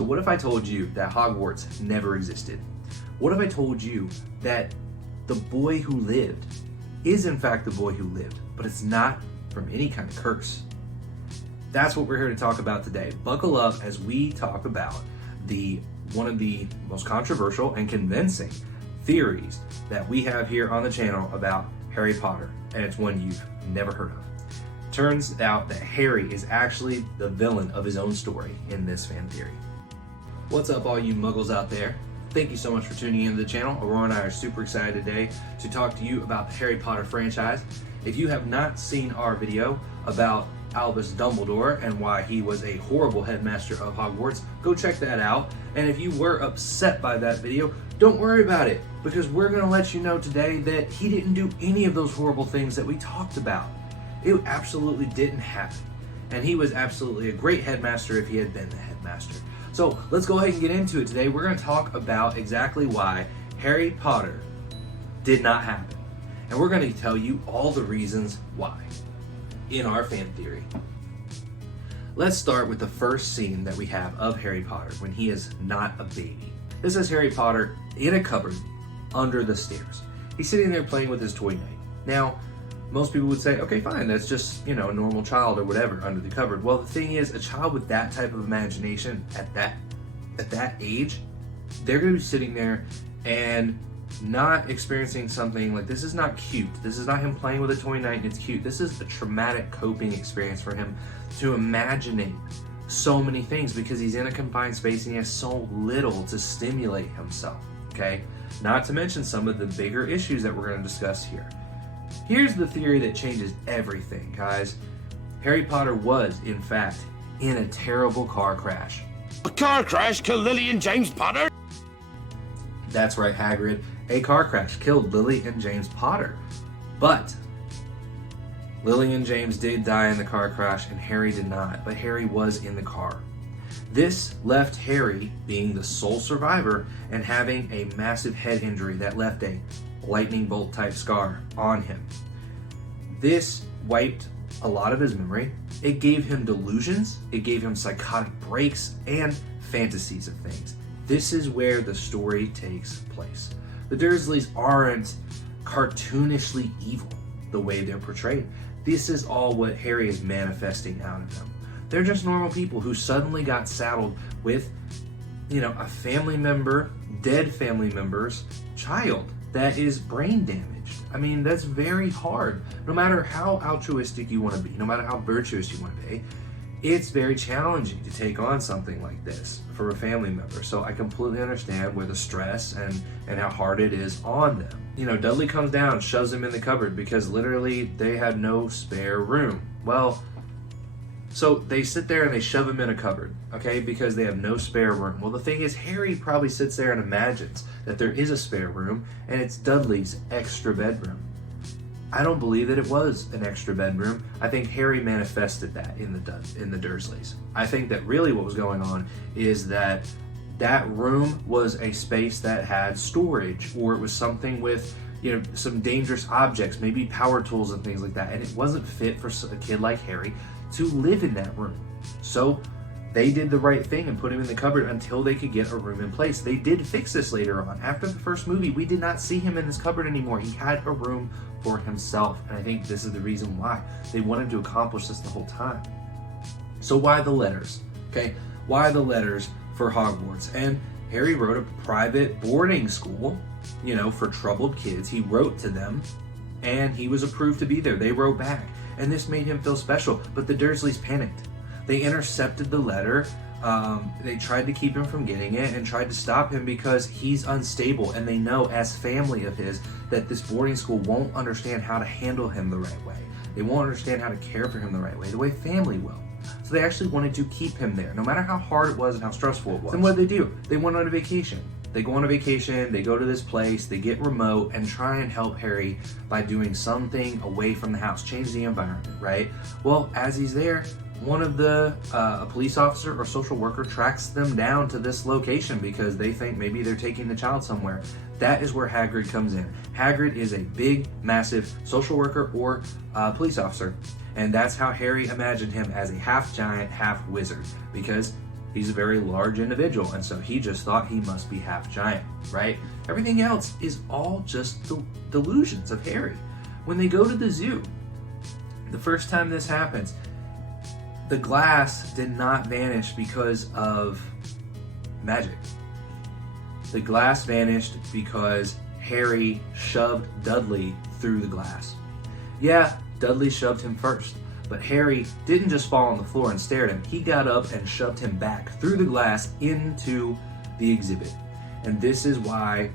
So what if I told you that Hogwarts never existed? What if I told you that the boy who lived is in fact the boy who lived, but it's not from any kind of curse? That's what we're here to talk about today. Buckle up as we talk about one of the most controversial and convincing theories that we have here on the channel about Harry Potter, and it's one you've never heard of. Turns out that Harry is actually the villain of his own story in this fan theory. What's up, all you muggles out there? Thank you so much for tuning into the channel. Aurora and I are super excited today to talk to you about the Harry Potter franchise. If you have not seen our video about Albus Dumbledore and why he was a horrible headmaster of Hogwarts, go check that out. And if you were upset by that video, don't worry about it, because we're going to let you know today that he didn't do any of those horrible things that we talked about. It absolutely didn't happen. And he was absolutely a great headmaster if he had been the headmaster. So let's go ahead and get into it today. We're going to talk about exactly why Harry Potter did not happen. And we're going to tell you all the reasons why in our fan theory. Let's start with the first scene that we have of Harry Potter when he is not a baby. This is Harry Potter in a cupboard under the stairs. He's sitting there playing with his toy knight. Now, most people would say, okay, fine, that's just, a normal child or whatever under the cupboard. Well, the thing is, a child with that type of imagination at that age, they're going to be sitting there and not experiencing something like, this is not cute. This is not him playing with a toy knight and it's cute. This is a traumatic coping experience for him to imagine so many things because he's in a confined space and he has so little to stimulate himself, okay? Not to mention some of the bigger issues that we're going to discuss here. Here's the theory that changes everything, guys. Harry Potter was, in fact, in a terrible car crash. A car crash killed Lily and James Potter? That's right, Hagrid. A car crash killed Lily and James Potter. But Lily and James did die in the car crash and Harry did not, but Harry was in the car. This left Harry being the sole survivor and having a massive head injury that left a lightning bolt type scar on him. This wiped a lot of his memory. It gave him delusions, it gave him psychotic breaks and fantasies of things. This is where the story takes place. The Dursleys aren't cartoonishly evil the way they're portrayed. This is all what Harry is manifesting out of them. They're just normal people who suddenly got saddled with, a family member, dead family member's child that is brain damaged. I mean, that's very hard. No matter how altruistic you want to be, no matter how virtuous you want to be, it's very challenging to take on something like this for a family member. So I completely understand where the stress and how hard it is on them. Dudley comes down, shoves him in the cupboard because literally they had no spare room. Well, so they sit there and they shove him in a cupboard, okay, because they have no spare room. Well, the thing is, Harry probably sits there and imagines that there is a spare room and it's Dudley's extra bedroom. I don't believe that it was an extra bedroom. I think Harry manifested that in the Dursleys. I think that really what was going on is that room was a space that had storage, or it was something with some dangerous objects, maybe power tools and things like that, and it wasn't fit for a kid like Harry to live in that room. So they did the right thing and put him in the cupboard until they could get a room in place. They did fix this later on. After the first movie, we did not see him in this cupboard anymore. He had a room for himself, and I think this is the reason why they wanted to accomplish this the whole time. So why the letters? Okay, why the letters for Hogwarts? And Harry wrote a private boarding school, for troubled kids. He wrote to them, and he was approved to be there. They wrote back, and this made him feel special. But the Dursleys panicked. They intercepted the letter. They tried to keep him from getting it and tried to stop him because he's unstable, and they know as family of his that this boarding school won't understand how to handle him the right way. They won't understand how to care for him the right way, the way family will. So they actually wanted to keep him there, no matter how hard it was and how stressful it was. Then what do? They went on a vacation. They go on a vacation, they go to this place, they get remote and try and help Harry by doing something away from the house, change the environment, right? Well, as he's there, one of a police officer or social worker tracks them down to this location because they think maybe they're taking the child somewhere. That is where Hagrid comes in. Hagrid is a big, massive social worker or police officer, and that's how Harry imagined him, as a half giant, half wizard, because He's a very large individual, and so he just thought he must be half giant, right? Everything else is all just delusions of Harry. When they go to the zoo, the first time this happens, the glass did not vanish because of magic. The glass vanished because Harry shoved Dudley through the glass. Yeah, Dudley shoved him first, but Harry didn't just fall on the floor and stare at him. He got up and shoved him back through the glass into the exhibit. And this is why,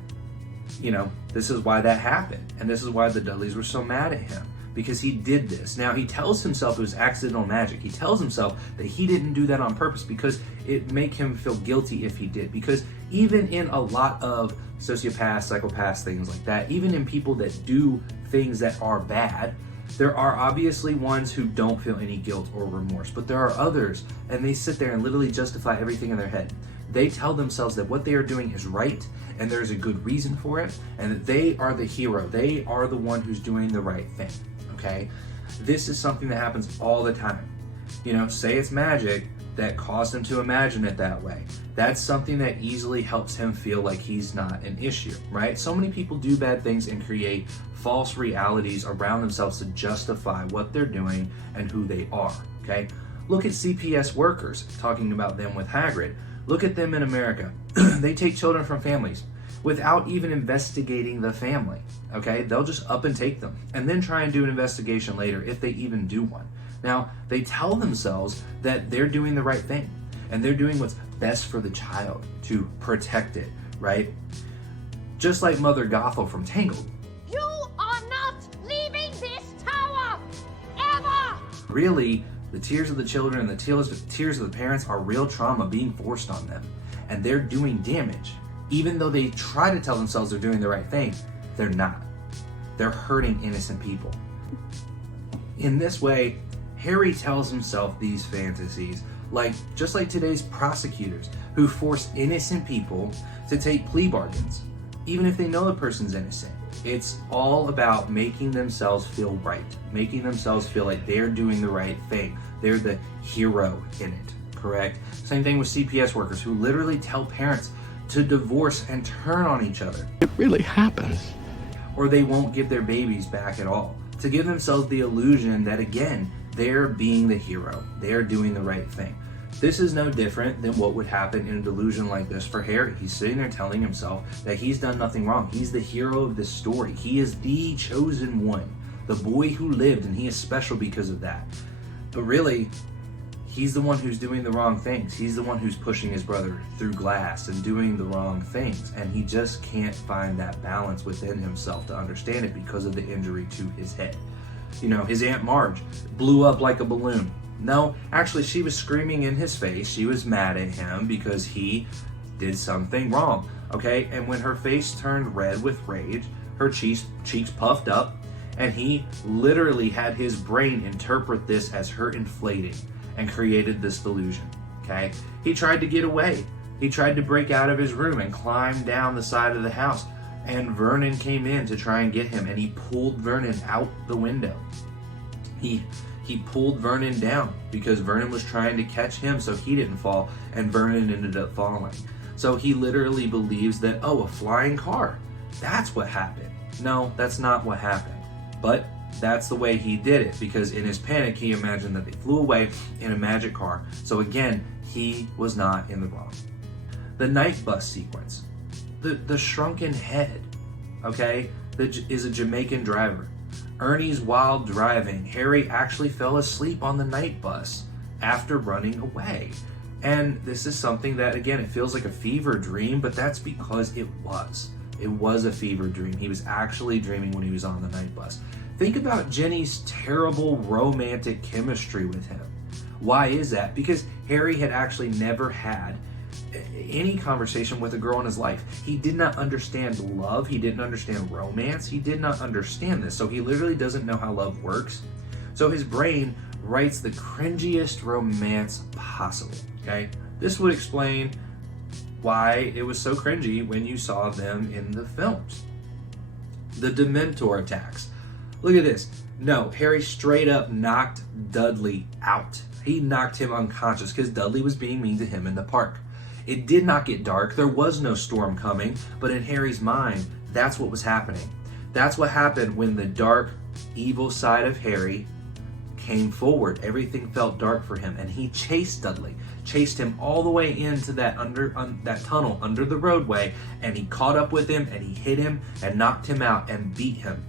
this is why that happened. And this is why the Dudleys were so mad at him, because he did this. Now, he tells himself it was accidental magic. He tells himself that he didn't do that on purpose because it make him feel guilty if he did. Because even in a lot of sociopaths, psychopaths, things like that, even in people that do things that are bad, there are obviously ones who don't feel any guilt or remorse, but there are others, and they sit there and literally justify everything in their head. They tell themselves that what they are doing is right, and there's a good reason for it, and that they are the hero. They are the one who's doing the right thing, okay? This is something that happens all the time. Say it's magic that caused him to imagine it that way. That's something that easily helps him feel like he's not an issue, right? So many people do bad things and create false realities around themselves to justify what they're doing and who they are, okay? Look at CPS workers, talking about them with Hagrid. Look at them in America. They take children from families without even investigating the family, okay? They'll just up and take them and then try and do an investigation later if they even do one. Now, they tell themselves that they're doing the right thing and they're doing what's best for the child to protect it, right? Just like Mother Gothel from Tangled. You are not leaving this tower, ever! Really, the tears of the children and the tears of the parents are real trauma being forced on them, and they're doing damage. Even though they try to tell themselves they're doing the right thing, they're not. They're hurting innocent people. In this way, Harry tells himself these fantasies, just like today's prosecutors who force innocent people to take plea bargains, even if they know the person's innocent. It's all about making themselves feel right, making themselves feel like they're doing the right thing. They're the hero in it, correct? Same thing with CPS workers who literally tell parents to divorce and turn on each other. It really happens. Or they won't give their babies back at all, to give themselves the illusion that, again, they're being the hero. They're doing the right thing. This is no different than what would happen in a delusion like this for Harry. He's sitting there telling himself that he's done nothing wrong. He's the hero of this story. He is the chosen one, the boy who lived, and he is special because of that. But really, he's the one who's doing the wrong things. He's the one who's pushing his brother through glass and doing the wrong things. And he just can't find that balance within himself to understand it because of the injury to his head. His Aunt Marge blew up like a balloon. No, actually, she was screaming in his face. She was mad at him because he did something wrong, okay? And when her face turned red with rage, her cheeks puffed up, and he literally had his brain interpret this as her inflating and created this delusion, okay? He tried to get away. He tried to break out of his room and climb down the side of the house, and Vernon came in to try and get him, and he pulled Vernon out the window. He pulled Vernon down because Vernon was trying to catch him so he didn't fall, and Vernon ended up falling. So he literally believes that, a flying car, that's what happened. No, that's not what happened. But that's the way he did it, because in his panic, he imagined that they flew away in a magic car. So again, he was not in the wrong. The night bus sequence, the shrunken head, okay, is a Jamaican driver. Ernie's wild driving. Harry actually fell asleep on the night bus after running away. And this is something that, again, it feels like a fever dream, but that's because it was. It was a fever dream. He was actually dreaming when he was on the night bus. Think about Ginny's terrible romantic chemistry with him. Why is that? Because Harry had actually never had any conversation with a girl in his life. He did not understand love. He didn't understand romance. He did not understand this. So he literally doesn't know how love works. So his brain writes the cringiest romance possible, okay? This would explain why it was so cringy when you saw them in the films. The Dementor attacks. Look at this. No, Harry straight up knocked Dudley out. He knocked him unconscious because Dudley was being mean to him in the park. It did not get dark. There was no storm coming, but in Harry's mind, that's what was happening. That's what happened when the dark, evil side of Harry came forward. Everything felt dark for him, and he chased Dudley, chased him all the way into that that tunnel under the roadway, and he caught up with him, and he hit him and knocked him out and beat him.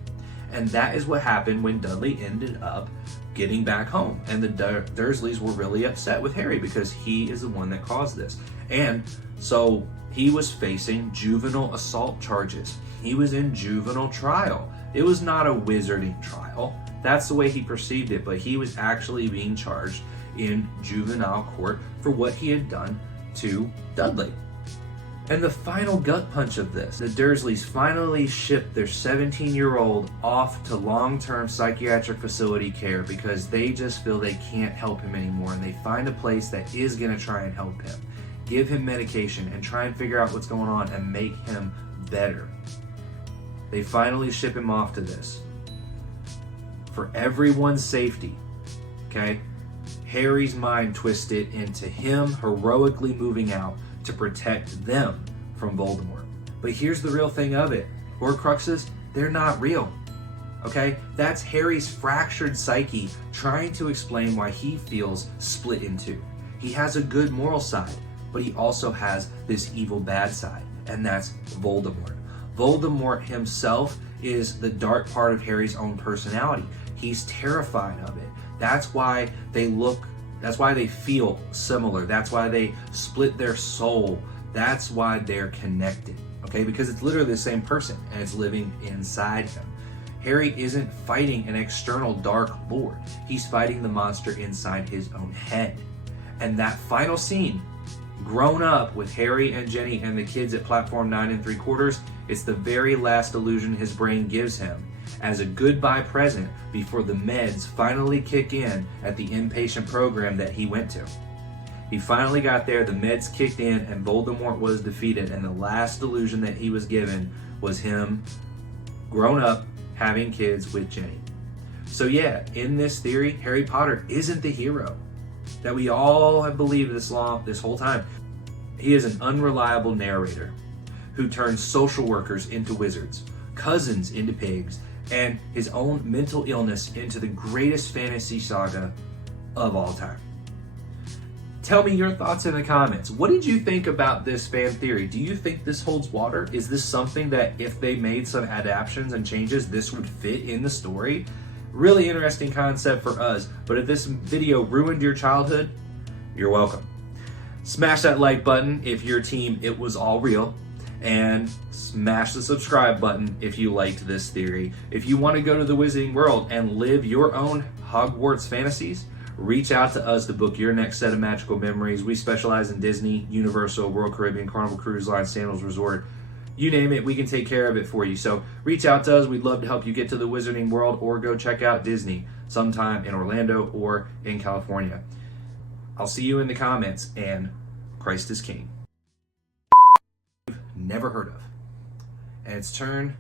And that is what happened when Dudley ended up getting back home. And the Dursleys were really upset with Harry because he is the one that caused this. And so he was facing juvenile assault charges. He was in juvenile trial. It was not a wizarding trial. That's the way he perceived it, but he was actually being charged in juvenile court for what he had done to Dudley. And the final gut punch of this, the Dursleys finally shipped their 17-year-old off to long-term psychiatric facility care because they just feel they can't help him anymore, and they find a place that is going to try and help him, give him medication, and try and figure out what's going on and make him better. They finally ship him off to this. For everyone's safety, okay? Harry's mind twisted into him heroically moving out to protect them from Voldemort. But here's the real thing of it. Horcruxes, they're not real. Okay? That's Harry's fractured psyche trying to explain why he feels split in two. He has a good moral side, but he also has this evil bad side, and that's Voldemort. Voldemort himself is the dark part of Harry's own personality. He's terrified of it. That's why they feel similar. That's why they split their soul. That's why they're connected. Okay? Because it's literally the same person and it's living inside him. Harry isn't fighting an external dark lord. He's fighting the monster inside his own head. And that final scene, grown up with Harry and Ginny and the kids at platform 9 3/4, it's the very last illusion his brain gives him as a goodbye present before the meds finally kick in at the inpatient program that he went to. He finally got there, the meds kicked in, and Voldemort was defeated, and the last illusion that he was given was him grown up having kids with Ginny. So yeah, in this theory, Harry Potter isn't the hero that we all have believed this whole time. He is an unreliable narrator who turns social workers into wizards, cousins into pigs, and his own mental illness into the greatest fantasy saga of all time. Tell me your thoughts in the comments. What did you think about this fan theory? Do you think this holds water? Is this something that if they made some adaptations and changes, this would fit in the story? Really interesting concept for us, but if this video ruined your childhood, you're welcome. Smash that like button if your team It Was All Real, and smash the subscribe button if you liked this theory. If you want to go to the Wizarding World and live your own Hogwarts fantasies, reach out to us to book your next set of magical memories. We specialize in Disney, Universal, Royal Caribbean, Carnival Cruise Line, Sandals Resort. You name it, we can take care of it for you. So reach out to us. We'd love to help you get to the Wizarding World or go check out Disney sometime in Orlando or in California. I'll see you in the comments, and Christ is King. Never heard of. And its turn